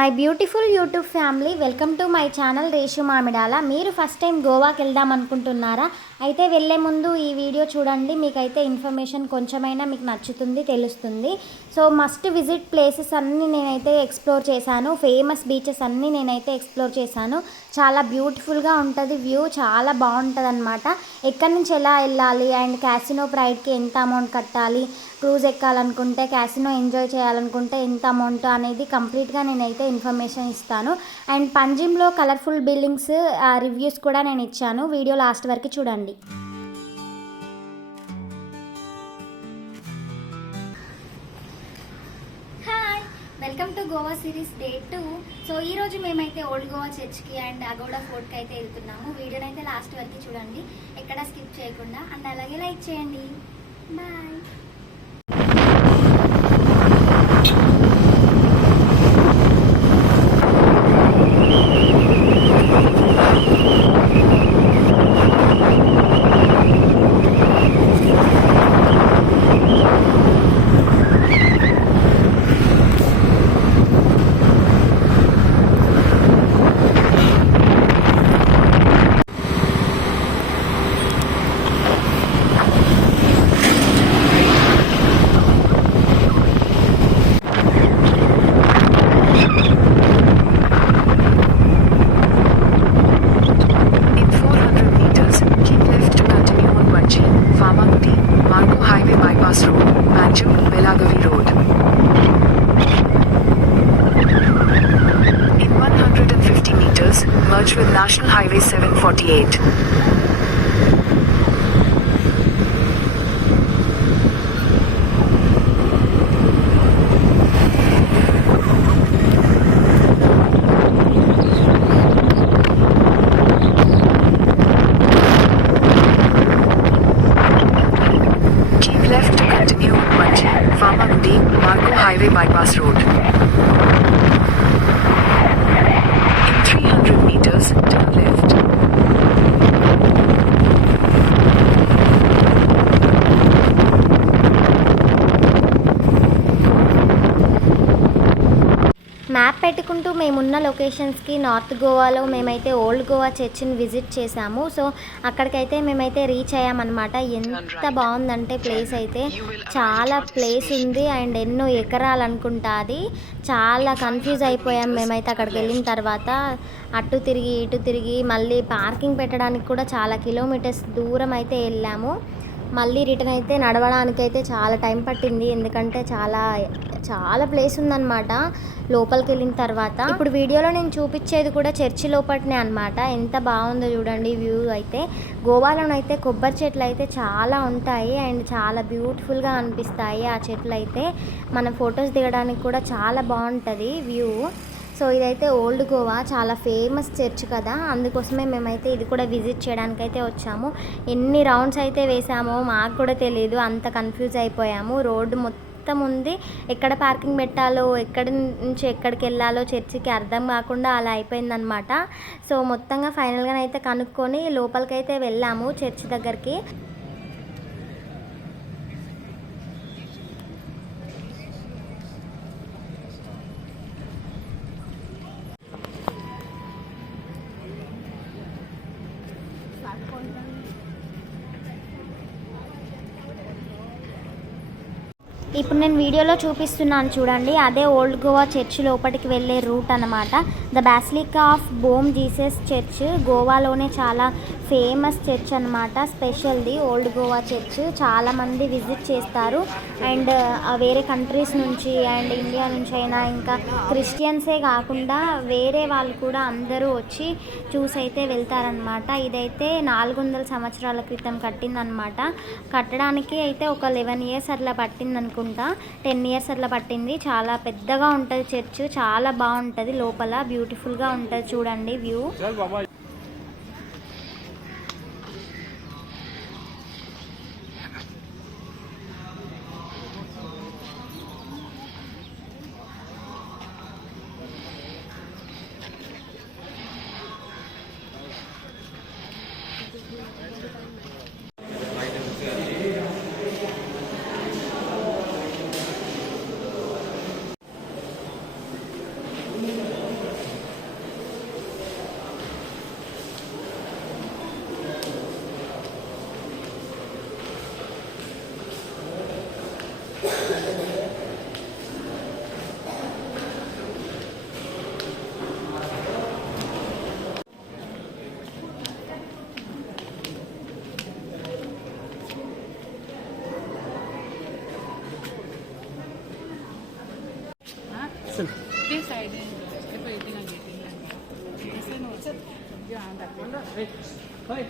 My beautiful YouTube family, welcome to my channel Reshu Mamidala. మీరు first time గోవాకి వెళ్దాం అనుకుంటున్నారా? అయితే వెళ్ళే ముందు ఈ వీడియో చూడండి. మీకైతే ఇన్ఫర్మేషన్ కొంచెమైనా మీకు నచ్చుతుంది, తెలుస్తుంది. సో మస్ట్ విజిట్ ప్లేసెస్ అన్నీ నేనైతే ఎక్స్ప్లోర్ చేశాను. ఫేమస్ బీచెస్ అన్నీ నేనైతే ఎక్స్ప్లోర్ చేశాను. చాలా బ్యూటిఫుల్గా ఉంటుంది, వ్యూ చాలా బాగుంటుంది అనమాట. ఎక్కడి నుంచి ఎలా వెళ్ళాలి అండ్ క్యాసినో ప్రైడ్కి ఎంత అమౌంట్ కట్టాలి, క్రూజ్ ఎక్కాలనుకుంటే, క్యాసినో ఎంజాయ్ చేయాలనుకుంటే ఎంత అమౌంట్ అనేది కంప్లీట్గా నేనైతే ఇన్ఫర్మేషన్ ఇస్తాను. అండ్ పంజిమ్లో కలర్ఫుల్ బిల్డింగ్స్ రివ్యూస్ కూడా నేను ఇచ్చాను. వీడియో లాస్ట్ వరకు చూడండి. Hi, welcome to Goa series day 2. So ఈరోజు మేమైతే ఓల్డ్ గోవా చర్చ్కి అండ్ అగోడా ఫోర్ట్కి అయితే వెళ్తున్నాము. వీడియోని అయితే లాస్ట్ వరకు చూడండి, ఎక్కడ స్కిప్ చేయకుండా. అండ్ అలాగే లైక్ చేయండి. Bye. Merge with National Highway 748. Keep left to continue Manji, Famagudi, Marco Highway Bypass Road. Turn left. Map పెట్టుకుంటూ మేమున్న లొకేషన్స్కి నార్త్ గోవాలో మేమైతే ఓల్డ్ గోవా చర్చిని విజిట్ చేసాము. సో అక్కడికైతే మేమైతే రీచ్ అయ్యామన్నమాట. ఎంత బాగుందంటే ప్లేస్ అయితే చాలా ప్లేస్ ఉంది అండ్ ఎన్నో ఎకరాలు అనుకుంటా. అది చాలా కన్ఫ్యూజ్ అయిపోయాం మేమైతే అక్కడికి వెళ్ళిన తర్వాత. అటు తిరిగి ఇటు తిరిగి మళ్ళీ పార్కింగ్ పెట్టడానికి కూడా చాలా కిలోమీటర్స్ దూరం అయితే వెళ్ళాము. మళ్ళీ రిటర్న్ అయితే నడవడానికైతే చాలా టైం పట్టింది, ఎందుకంటే చాలా ప్లేస్ ఉందన్నమాట లోపలికి వెళ్ళిన తర్వాత. ఇప్పుడు వీడియోలో నేను చూపించేది కూడా చర్చి లోపలనే అనమాట. ఎంత బాగుందో చూడండి వ్యూ అయితే. గోవాలోనైతే కొబ్బరి చెట్లు అయితే చాలా ఉంటాయి అండ్ చాలా బ్యూటిఫుల్గా అనిపిస్తాయి ఆ చెట్లు అయితే. మన ఫొటోస్ దిగడానికి కూడా చాలా బాగుంటుంది వ్యూ. సో ఇదైతే ఓల్డ్ గోవా, చాలా ఫేమస్ చర్చ్ కదా, అందుకోసమే మేమైతే ఇది కూడా విజిట్ చేయడానికి అయితే వచ్చాము. ఎన్ని రౌండ్స్ అయితే వేసామో మాకు కూడా తెలియదు, అంత కన్ఫ్యూజ్ అయిపోయాము. రోడ్డు మొత్తం ఉంది, ఎక్కడ పార్కింగ్ పెట్టాలో, ఎక్కడి నుంచి ఎక్కడికి వెళ్ళాలో చర్చికి అర్థం కాకుండా అలా అయిపోయిందనమాట. సో మొత్తంగా ఫైనల్గా అయితే కనుక్కొని లోపలికైతే వెళ్ళాము చర్చ్ దగ్గరికి. ఇప్పుడు నేను వీడియోలో చూపిస్తున్నాను చూడండి, అదే ఓల్డ్ గోవా చర్చ్ లోపలికి వెళ్ళే రూట్ అనమాట. The basilica of Bom Jesus church గోవాలోనే చాలా ఫేమస్ చర్చ్ అనమాట. స్పెషల్ది ఓల్డ్ గోవా చర్చ్. చాలామంది విజిట్ చేస్తారు అండ్ వేరే కంట్రీస్ నుంచి అండ్ ఇండియా నుంచి అయినా, ఇంకా క్రిస్టియన్సే కాకుండా వేరే వాళ్ళు కూడా అందరూ వచ్చి చూసి అయితే వెళ్తారనమాట. ఇదైతే 400 సంవత్సరాల క్రితం కట్టిందనమాట. కట్టడానికి అయితే ఒక 11 years అట్లా పట్టిందనుకుంటా, 10 years అట్లా పట్టింది. చాలా పెద్దగా ఉంటుంది చర్చ్, చాలా బాగుంటుంది లోపల, బ్యూటిఫుల్గా ఉంటుంది చూడండి view. idea. If anything I'm getting like this one also. Yeah, that way.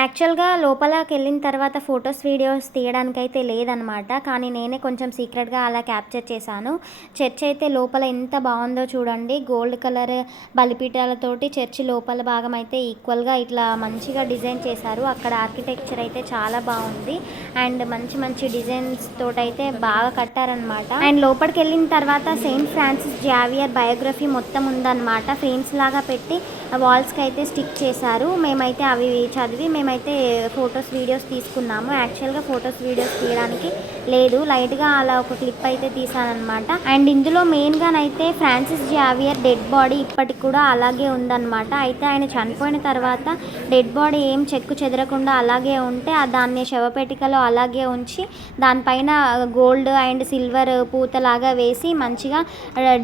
యాక్చువల్గా లోపలకి వెళ్ళిన తర్వాత ఫొటోస్ వీడియోస్ తీయడానికైతే లేదనమాట, కానీ నేనే కొంచెం సీక్రెట్గా అలా క్యాప్చర్ చేశాను. చర్చ్ అయితే లోపల ఎంత బాగుందో చూడండి. గోల్డ్ కలర్ బలిపీఠాలతోటి చర్చి లోపల భాగం అయితే ఈక్వల్గా ఇట్లా మంచిగా డిజైన్ చేశారు. అక్కడ ఆర్కిటెక్చర్ అయితే చాలా బాగుంది అండ్ మంచి మంచి డిజైన్స్ తోటైతే బాగా కట్టారనమాట. అండ్ లోపలికి వెళ్ళిన తర్వాత సెయింట్ ఫ్రాన్సిస్ జావియర్ బయోగ్రఫీ మొత్తం ఉందన్నమాట. ఫ్రేమ్స్ లాగా పెట్టి వాల్స్కి అయితే స్టిక్ చేశారు. మేమైతే అవి చదివి మేమైతే ఫొటోస్ వీడియోస్ తీసుకున్నాము. యాక్చువల్గా ఫొటోస్ వీడియోస్ తీయడానికి లేదు, లైట్గా అలా ఒక క్లిప్ అయితే తీసానమాట. అండ్ ఇందులో మెయిన్గానైతే ఫ్రాన్సిస్ జావియర్ డెడ్ బాడీ ఇప్పటికి కూడా అలాగే ఉందన్నమాట. అయితే ఆయన చనిపోయిన తర్వాత డెడ్ బాడీ ఏం చెక్కు చెదరకుండా అలాగే ఉంటే దాన్ని శవపేటికలో అలాగే ఉంచి దానిపైన గోల్డ్ అండ్ సిల్వర్ పూతలాగా వేసి మంచిగా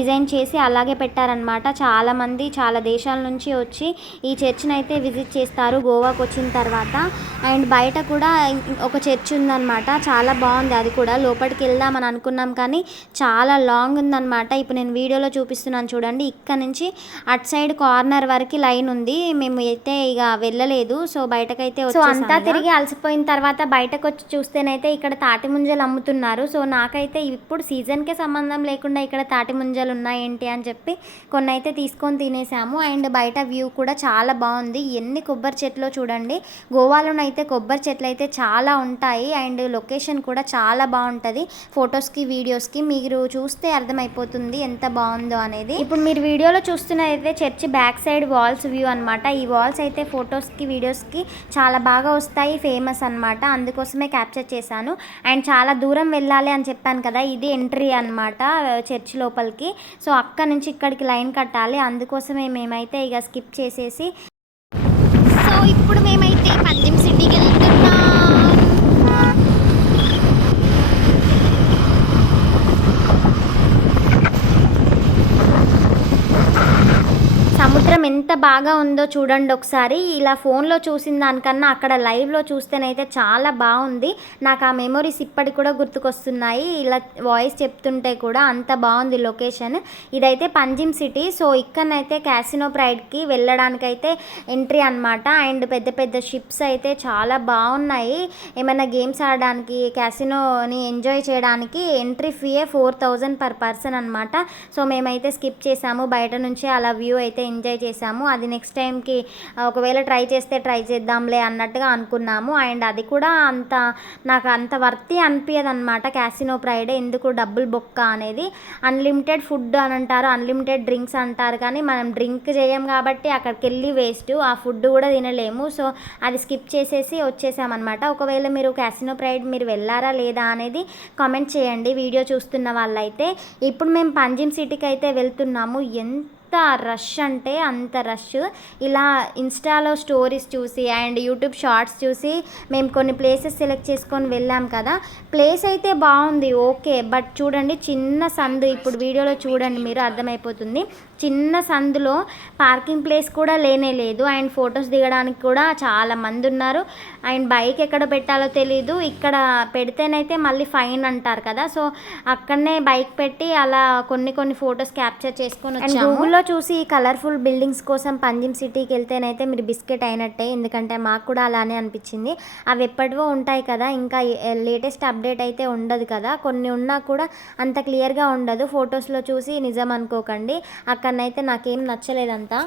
డిజైన్ చేసి అలాగే పెట్టారనమాట. చాలామంది చాలా దేశాల నుంచి వచ్చి ఈ చర్చిని అయితే విజిట్ చేస్తారు గోవాకు వచ్చిన తర్వాత. అండ్ బయట కూడా ఒక చర్చ్ ఉందన్నమాట, చాలా బాగుంది. అది కూడా లోపలికి వెళ్దామని అనుకున్నాం కానీ చాలా లాంగ్ ఉందన్నమాట. ఇప్పుడు నేను వీడియోలో చూపిస్తున్నాను చూడండి. ఇక్కడ నుంచి అటు సైడ్ కార్నర్ వరకు లైన్ ఉంది. మేము అయితే ఇక వెళ్ళలేదు, సో బయటకైతే సో అంతా తిరిగి అలసిపోయిన తర్వాత బయటకు వచ్చి చూస్తేనైతే ఇక్కడ తాటి ముంజలు అమ్ముతున్నారు. సో నాకైతే ఇప్పుడు సీజన్కే సంబంధం లేకుండా ఇక్కడ తాటి ముంజలు ఉన్నాయేంటి అని చెప్పి కొన్ని అయితే తీసుకొని తినేసాము. అండ్ బయట వ్యూ కూడా చాలా బాగుంది. ఎన్ని కొబ్బరి చెట్లు చూడండి. గోవాలోనైతే కొబ్బరి చెట్లు అయితే చాలా ఉంటాయి అండ్ లొకేషన్ కూడా చాలా బాగుంటుంది. ఫొటోస్కి వీడియోస్కి మీరు చూస్తే అర్థమైపోతుంది ఎంత బాగుందో అనేది. ఇప్పుడు మీరు వీడియోలో చూస్తున్నదైతే church back side walls view అనమాట. ఈ వాల్స్ అయితే ఫొటోస్కి వీడియోస్కి చాలా బాగా వస్తాయి, ఫేమస్ అనమాట. అందుకోసమే క్యాప్చర్ చేశాను. అండ్ చాలా దూరం వెళ్ళాలి అని చెప్పాను కదా, ఇది ఎంట్రీ అనమాట చర్చి లోపలికి. సో అక్కడ నుంచి ఇక్కడికి లైన్ కట్టాలి, అందుకోసమే మేమైతే ఇక స్కిప్ చేసేసి సో ఇప్పుడు మేమైతే పంజిమ్ సిటీకి వెళ్తున్నాం. సముద్రం ఎంత బాగా ఉందో చూడండి ఒకసారి. ఇలా ఫోన్లో చూసిన దానికన్నా అక్కడ లైవ్లో చూస్తేనైతే చాలా బాగుంది. నాకు ఆ మెమొరీస్ ఇప్పటికి కూడా గుర్తుకొస్తున్నాయి ఇలా వాయిస్ చెప్తుంటే కూడా. అంత బాగుంది లొకేషన్. ఇదైతే పంజిమ్ సిటీ. సో ఇక్కడనైతే క్యాసినో ప్రైడ్కి వెళ్ళడానికైతే ఎంట్రీ అనమాట. అండ్ పెద్ద పెద్ద షిప్స్ అయితే చాలా బాగున్నాయి. ఏమైనా గేమ్స్ ఆడడానికి క్యాసినోని ఎంజాయ్ చేయడానికి ఎంట్రీ ఫీయే 4000 per person అనమాట. సో మేమైతే స్కిప్ చేసాము, బయట నుంచి అలా వ్యూ అయితే ఎంజాయ్ చేసాము. అది నెక్స్ట్ టైంకి ఒకవేళ ట్రై చేద్దాంలే అన్నట్టుగా అనుకున్నాము. అండ్ అది కూడా నాకు అంత వర్తి అనిపించదు అనమాట క్యాసినో ప్రైడ్. ఎందుకు డబ్బులు బొక్క అనేది. అన్లిమిటెడ్ ఫుడ్ అని అంటారు, అన్లిమిటెడ్ డ్రింక్స్ అంటారు, కానీ మనం డ్రింక్ చేయం కాబట్టి అక్కడికి వెళ్ళి వేస్ట్, ఆ ఫుడ్ కూడా తినలేము. సో అది స్కిప్ చేసేసి వచ్చేసామన్నమాట. ఒకవేళ మీరు క్యాసినో ప్రైడ్ మీరు వెళ్ళారా లేదా అనేది కామెంట్ చేయండి వీడియో చూస్తున్న వాళ్ళైతే. ఇప్పుడు మేము పంజిమ్ సిటీకి అయితే వెళ్తున్నాము. ఎంత రష్ అంటే అంత రష్. ఇలా ఇన్స్టాలో స్టోరీస్ చూసి అండ్ యూట్యూబ్ షార్ట్స్ చూసి మేము కొన్ని ప్లేసెస్ సెలెక్ట్ చేసుకొని వెళ్ళాం కదా. ప్లేస్ అయితే బాగుంది ఓకే, బట్ చూడండి చిన్న సందు. ఇప్పుడు వీడియోలో చూడండి మీరు అర్థమైపోతుంది. చిన్న సందులో పార్కింగ్ ప్లేస్ కూడా లేనే లేదు. అండ్ ఫొటోస్ దిగడానికి కూడా చాలా మంది ఉన్నారు. అండ్ బైక్ ఎక్కడ పెట్టాలో తెలీదు. ఇక్కడ పెడితేనైతే మళ్ళీ ఫైన్ అంటారు కదా, సో అక్కడనే బైక్ పెట్టి అలా కొన్ని ఫొటోస్ క్యాప్చర్ చేసుకొని వచ్చాము. గూగుల్లో చూసి కలర్ఫుల్ బిల్డింగ్స్ కోసం పంజిమ్ సిటీకి వెళ్తేనైతే మీరు బిస్కెట్ అయినట్టే, ఎందుకంటే మాకు కూడా అలానే అనిపించింది. అవి ఎప్పటివో ఉంటాయి కదా, ఇంకా లేటెస్ట్ అప్డేట్ అయితే ఉండదు కదా. కొన్ని ఉన్నా కూడా అంత క్లియర్గా ఉండదు. ఫొటోస్లో చూసి నిజం అనుకోకండి. అక్కడనైతే నాకేం నచ్చలేదంతా.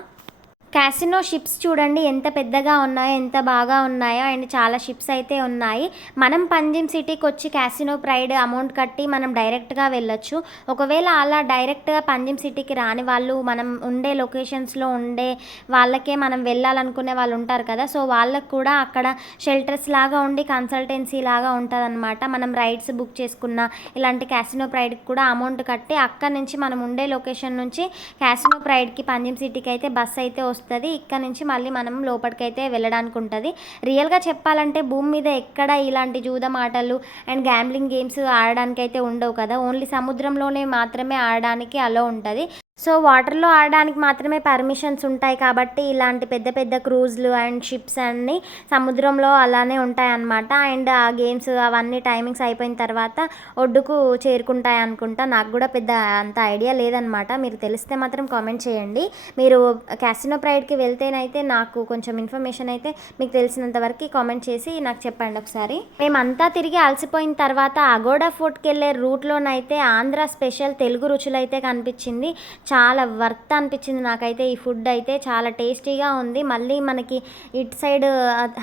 క్యాసినో షిప్స్ చూడండి ఎంత పెద్దగా ఉన్నాయో, ఎంత బాగా ఉన్నాయో. అండ్ చాలా షిప్స్ అయితే ఉన్నాయి. మనం పంజిమ్ సిటీకి వచ్చి క్యాసినో ప్రైడ్ అమౌంట్ కట్టి మనం డైరెక్ట్గా వెళ్ళొచ్చు. ఒకవేళ అలా డైరెక్ట్గా పంజిమ్ సిటీకి రాని వాళ్ళు, మనం ఉండే లొకేషన్స్లో ఉండే వాళ్ళకే మనం వెళ్ళాలనుకునే వాళ్ళు ఉంటారు కదా, సో వాళ్ళకు కూడా అక్కడ షెల్టర్స్ లాగా ఉండి కన్సల్టెన్సీ లాగా ఉంటుంది అనమాట. మనం రైడ్స్ బుక్ చేసుకున్న ఇలాంటి క్యాసినో ప్రైడ్కి కూడా అమౌంట్ కట్టి అక్కడ నుంచి మనం ఉండే లొకేషన్ నుంచి క్యాసినో ప్రైడ్కి పంజిమ్ సిటీకి అయితే బస్ అయితే వస్తుంది వస్తుంది. ఇక్కడ నుంచి మళ్ళీ మనం లోపలికైతే వెళ్ళడానికి ఉంటుంది. రియల్గా చెప్పాలంటే భూమి మీద ఎక్కడ ఇలాంటి జూదం ఆటలు అండ్ గ్యాంబ్లింగ్ గేమ్స్ ఆడడానికి అయితే ఉండవు కదా. ఓన్లీ సముద్రంలోనే మాత్రమే ఆడడానికి అలో ఉంటుంది. సో వాటర్లో ఆడడానికి మాత్రమే పర్మిషన్స్ ఉంటాయి కాబట్టి ఇలాంటి పెద్ద పెద్ద క్రూజ్లు అండ్ షిప్స్ అన్నీ సముద్రంలో అలానే ఉంటాయన్నమాట. అండ్ ఆ గేమ్స్ అవన్నీ టైమింగ్స్ అయిపోయిన తర్వాత ఒడ్డుకు చేరుకుంటాయి అనుకుంటా. నాకు కూడా పెద్ద అంత ఐడియా లేదనమాట. మీరు తెలిస్తే మాత్రం కామెంట్ చేయండి. మీరు క్యాసినో ప్రైడ్కి వెళ్తేనైతే నాకు కొంచెం ఇన్ఫర్మేషన్ అయితే మీకు తెలిసినంత వరకు కామెంట్ చేసి నాకు చెప్పండి ఒకసారి. మేమంతా తిరిగి అలసిపోయిన తర్వాత అగోడా ఫోర్ట్కి వెళ్ళే రూట్లోనైతే ఆంధ్ర స్పెషల్ తెలుగు రుచులు అయితే కనిపించింది. చాలా వర్త్ అనిపించింది నాకైతే. ఈ ఫుడ్ అయితే చాలా టేస్టీగా ఉంది. మళ్ళీ మనకి ఇటు side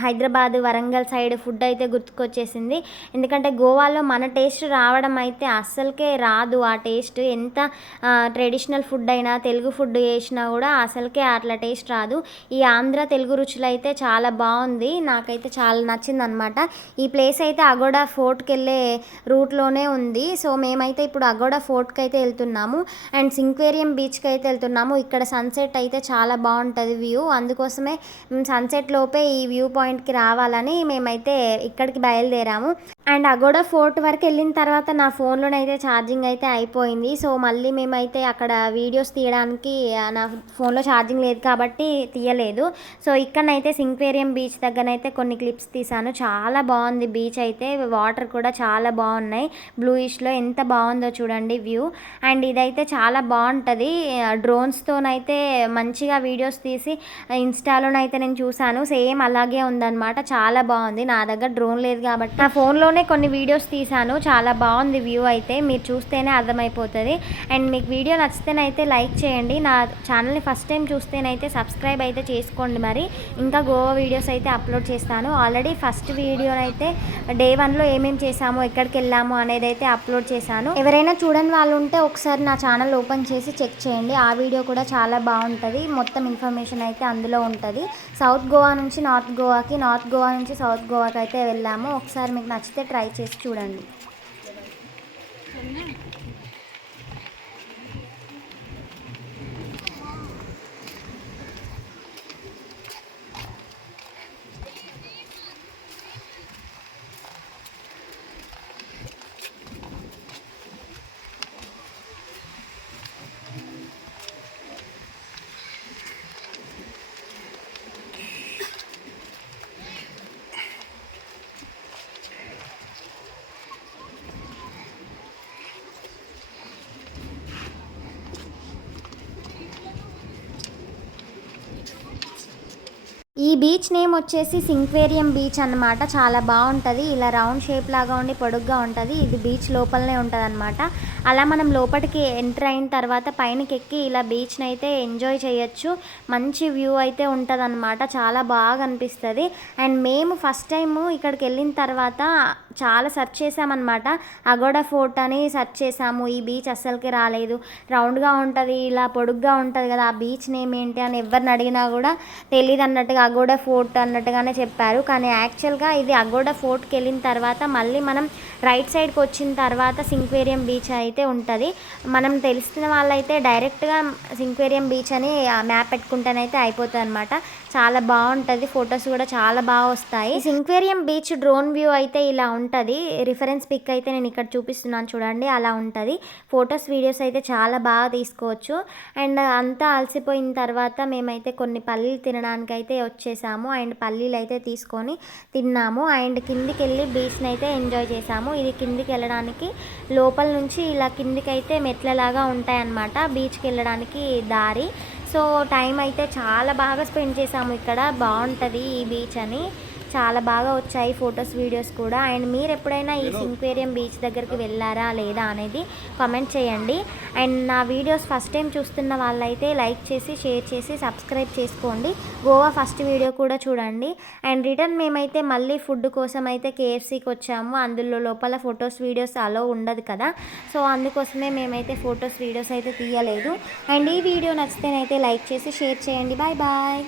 Hyderabad Warangal side food అయితే గుర్తుకొచ్చేసింది. ఎందుకంటే గోవాలో మన టేస్ట్ రావడం అయితే అస్సలకే రాదు. ఆ టేస్ట్ ఎంత ట్రెడిషనల్ ఫుడ్ అయినా తెలుగు ఫుడ్ చేసినా కూడా అసలుకే అట్లా టేస్ట్ రాదు. ఈ ఆంధ్ర తెలుగు రుచులు అయితే చాలా బాగుంది. నాకైతే చాలా నచ్చింది అనమాట. ఈ ప్లేస్ అయితే అగోడా ఫోర్ట్కి వెళ్ళే రూట్లోనే ఉంది. సో మేమైతే ఇప్పుడు అగోడా ఫోర్ట్కి అయితే వెళ్తున్నాము అండ్ సింక్వేరియం బీచ్కి అయితే వెళ్తున్నాము. ఇక్కడ సన్సెట్ అయితే చాలా బాగుంటుంది వ్యూ. అందుకోసమే సన్సెట్ లోపే ఈ వ్యూ పాయింట్కి రావాలని మేమైతే ఇక్కడికి బయలుదేరాము. అండ్ అగోడా ఫోర్ట్ వరకు వెళ్ళిన తర్వాత నా ఫోన్లోనైతే ఛార్జింగ్ అయితే అయిపోయింది. సో మళ్ళీ మేమైతే అక్కడ వీడియోస్ తీయడానికి నా ఫోన్లో ఛార్జింగ్ లేదు కాబట్టి తీయలేదు. సో ఇక్కడనైతే సింక్వేరియం బీచ్ దగ్గరనైతే కొన్ని క్లిప్స్ తీసాను. చాలా బాగుంది బీచ్ అయితే. వాటర్ కూడా చాలా బాగున్నాయి. బ్లూయిష్లో ఎంత బాగుందో చూడండి వ్యూ. అండ్ ఇదైతే చాలా బాగుంటుంది. డ్రోన్స్తోనైతే మంచిగా వీడియోస్ తీసి ఇన్స్టాలోనైతే నేను చూసాను. సేమ్ అలాగే ఉందన్నమాట. చాలా బాగుంది. నా దగ్గర డ్రోన్ లేదు కాబట్టి నా ఫోన్లోనే కొన్ని వీడియోస్ తీసాను. చాలా బాగుంది వ్యూ అయితే. మీరు చూస్తేనే అర్థమైపోతుంది. అండ్ మీకు వీడియో నచ్చితేనైతే లైక్ చేయండి. నా ఛానల్ని ఫస్ట్ టైం చూస్తేనైతే సబ్స్క్రైబ్ అయితే చేసుకోండి. మరి ఇంకా గోవా వీడియోస్ అయితే అప్లోడ్ చేస్తాను. ఆల్రెడీ ఫస్ట్ వీడియోనైతే డే 1లో ఏమేమి చేసాము ఎక్కడికి వెళ్ళాము అనేది అయితే అప్లోడ్ చేశాను. ఎవరైనా చూడని వాళ్ళు ఉంటే ఒకసారి నా ఛానల్ ఓపెన్ చేసి చెక్ చేయండి. ఆ వీడియో కూడా చాలా బాగుంటుంది. మొత్తం ఇన్ఫర్మేషన్ అయితే అందులో ఉంటుంది. సౌత్ గోవా నుంచి నార్త్ గోవాకి, నార్త్ గోవా నుంచి సౌత్ గోవాకి అయితే వెళ్ళాము. ఒకసారి మీకు నచ్చితే ట్రై చేసి చూడండి. ఈ బీచ్ నేమ్ వచ్చేసి సింక్వేరియం బీచ్ అన్నమాట. చాలా బాగుంటుంది. ఇలా రౌండ్ షేప్ లాగా ఉండి పొడుగ్గా ఉంటుంది. ఇది బీచ్ లోపలనే ఉంటుంది అనమాట. అలా మనం లోపలికి ఎంటర్ అయిన తర్వాత పైనకి ఎక్కి ఇలా బీచ్ని అయితే ఎంజాయ్ చేయొచ్చు. మంచి వ్యూ అయితే ఉంటుంది అనమాట. చాలా బాగా అనిపిస్తుంది. అండ్ మేము ఫస్ట్ టైము ఇక్కడికి వెళ్ళిన తర్వాత చాలా సెర్చ్ చేసామన్నమాట. అగోడా ఫోర్ట్ అని సెర్చ్ చేసాము. ఈ బీచ్ అస్సలకి రాలేదు. రౌండ్గా ఉంటుంది, ఇలా పొడుగ్గా ఉంటుంది కదా, ఆ బీచ్ నేమ్ ఏంటి అని ఎవరిని అడిగినా కూడా తెలియదు అన్నట్టుగా అగోడా ఫోర్ట్ అన్నట్టుగానే చెప్పారు. కానీ యాక్చువల్గా ఇది అగోడా ఫోర్ట్కి వెళ్ళిన తర్వాత మళ్ళీ మనం రైట్ సైడ్కి వచ్చిన తర్వాత సింక్వేరియం బీచ్ అయితే ఉంటుంది. మనం తెలిసిన వాళ్ళైతే డైరెక్ట్గా సింక్వేరియం బీచ్ అని మ్యాప్ పెట్టుకుంటేనైతే అయిపోతుంది అనమాట. చాలా బాగుంటుంది. ఫొటోస్ కూడా చాలా బాగా వస్తాయి. సింక్వేరియం బీచ్ డ్రోన్ వ్యూ అయితే ఇలా ఉంటుంది. రిఫరెన్స్ పిక్ అయితే నేను ఇక్కడ చూపిస్తున్నాను చూడండి. అలా ఉంటుంది. ఫొటోస్ వీడియోస్ అయితే చాలా బాగా తీసుకోవచ్చు. అండ్ అంతా అలసిపోయిన తర్వాత మేమైతే కొన్ని పల్లీలు తినడానికి అయితే వచ్చేసాము. అండ్ పల్లీలు అయితే తీసుకొని తిన్నాము. అండ్ కిందికి వెళ్ళి బీచ్ని అయితే ఎంజాయ్ చేసాము. ఇది కిందికి వెళ్ళడానికి లోపల నుంచి ఇలా కిందికి అయితే మెట్లలాగా ఉంటాయన్నమాట. బీచ్కి వెళ్ళడానికి దారి. సో టైం అయితే చాలా బాగా స్పెండ్ చేసాము ఇక్కడ. బాగుంటుంది ఈ బీచ్ అని. చాలా బాగా వచ్చాయి ఫొటోస్ వీడియోస్ కూడా. అండ్ మీరు ఎప్పుడైనా ఈ సింక్వేరియం బీచ్ దగ్గరికి వెళ్ళారా లేదా అనేది కామెంట్ చేయండి. అండ్ నా వీడియోస్ ఫస్ట్ టైం చూస్తున్న వాళ్ళైతే లైక్ చేసి షేర్ చేసి సబ్స్క్రైబ్ చేసుకోండి. గోవా ఫస్ట్ వీడియో కూడా చూడండి. అండ్ రిటర్న్ మేమైతే మళ్ళీ ఫుడ్ కోసం అయితే కేఎఫ్సీకి వచ్చాము. అందులో లోపల ఫొటోస్ వీడియోస్ అలో ఉండదు కదా. సో అందుకోసమే మేమైతే ఫొటోస్ వీడియోస్ అయితే తీయలేదు. అండ్ ఈ వీడియో నచ్చితేనైతే లైక్ చేసి షేర్ చేయండి. Bye bye.